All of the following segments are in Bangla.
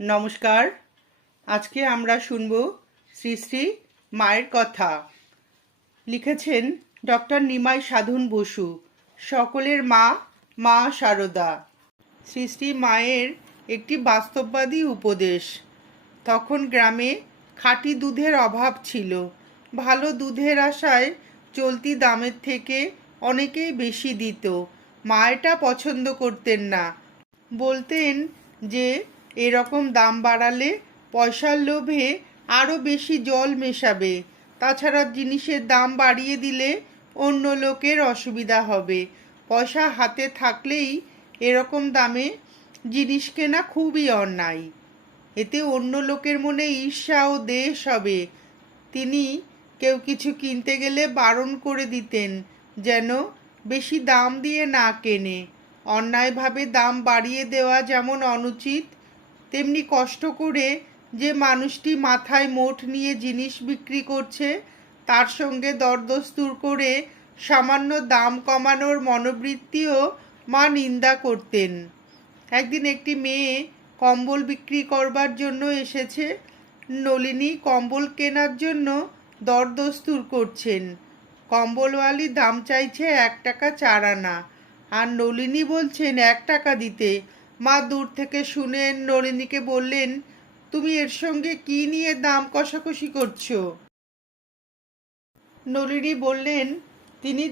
নমস্কার। আজকে আমরা শুনব শ্রী শ্রী মায়ের কথা। লিখেছেন ডক্টর নিমাই সাধন বসু, সকলের মা মা সারদা। শ্রী শ্রী মায়ের একটি বাস্তববাদী উপদেশ। তখন গ্রামে খাঁটি দুধের অভাব ছিল। ভালো দুধের আশায় চলতি দামের থেকে অনেকেই বেশি দিত। মায়েটা পছন্দ করতেন না। বলতেন যে এরকম দাম বাড়ালে পয়সার লোভে আরও বেশি জল মেশাবে। তাছাড়া জিনিসের দাম বাড়িয়ে দিলে অন্য লোকের অসুবিধা হবে। পয়সা হাতে থাকলেই এরকম দামে জিনিস কেনা খুবই অন্যায়। এতে অন্য লোকের মনে ঈর্ষা ও দেশ হবে। তিনি কেউ কিছু কিনতে গেলে বারণ করে দিতেন যেন বেশি দাম দিয়ে না কেনে। অন্যায়ভাবে দাম বাড়িয়ে দেওয়া যেমন অনুচিত তেমনি কষ্ট করে যে মানুষটি মাথায় মোট নিয়ে জিনিস বিক্রি করছে, তার সঙ্গে দরদস্তুর করে সামান্য দাম কমানোর মনোবৃত্তিও মা নিন্দা করতেন। একদিন একটি মেয়ে কম্বল বিক্রি করবার জন্য এসেছে। নলিনী কম্বল কেনার জন্য দরদস্তুর করছেন। কম্বলওয়ালি দাম চাইছে এক টাকা চার আনা। আর নলিনী বলছেন, এক টাকা দিতে। মা দূর থেকে শুনেন নলিনীকে বললেন, তুমি এর সঙ্গে কি নিয়ে দাম কষাকষি করছ? নলিনী বললেন, তিনি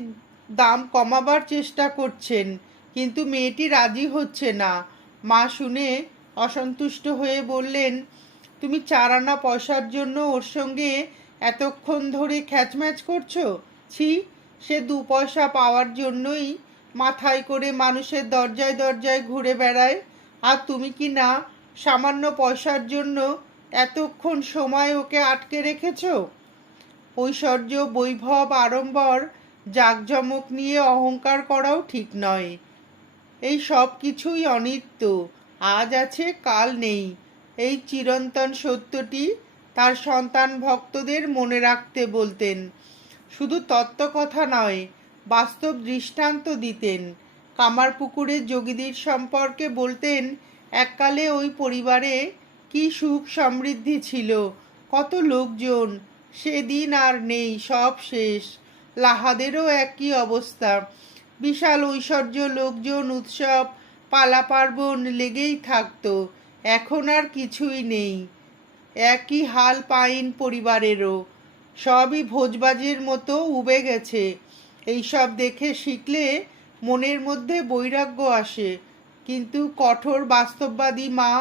দাম কমাবার চেষ্টা করছেন, কিন্তু মেয়েটি রাজি হচ্ছে না। মা শুনে অসন্তুষ্ট হয়ে বললেন, তুমি চার আনা পয়সার জন্য ওর সঙ্গে এতক্ষণ ধরে খ্যাচম্যাচ করছ? ছি, সে দু পয়সা পাওয়ার জন্যই মাথায় করে মানুষের দরজায় দরজায় ঘুরে বেড়ায়। আর তুমি কি না সামান্য পয়সার জন্য এতক্ষণ সময় ওকে আটকে রেখেছ? ঐশ্বর্য, বৈভব, আড়ম্বর, জাঁকজমক নিয়ে অহংকার করাও ঠিক নয়। এই সব কিছুই অনিত্য। আজ আছে, কাল নেই। এই চিরন্তন সত্যটি তার সন্তান ভক্তদের মনে রাখতে বলতেন। শুধু তত্ত্বকথা নয় বাস্তব দৃষ্টান্ত দিতেন। কামারপুকুরের যোগীদের সম্পর্কে বলতেন, এককালে ওই পরিবারে কি সুখ সমৃদ্ধি ছিল। কত লোকজন, সেদিন আর নেই, সব শেষ। লাহাদেরও একই অবস্থা। বিশাল ঐশ্বর্য লোকজন উৎসব পালা পার্বণ লেগেই থাকতো। এখন আর কিছুই নেই। একই হাল পাইন পরিবারেরও। সবই ভোজবাজির মতো উবে গেছে। এইসব দেখে শিখলে মনের মধ্যে বৈরাগ্য আসে। কিন্তু কঠোর বাস্তববাদী মা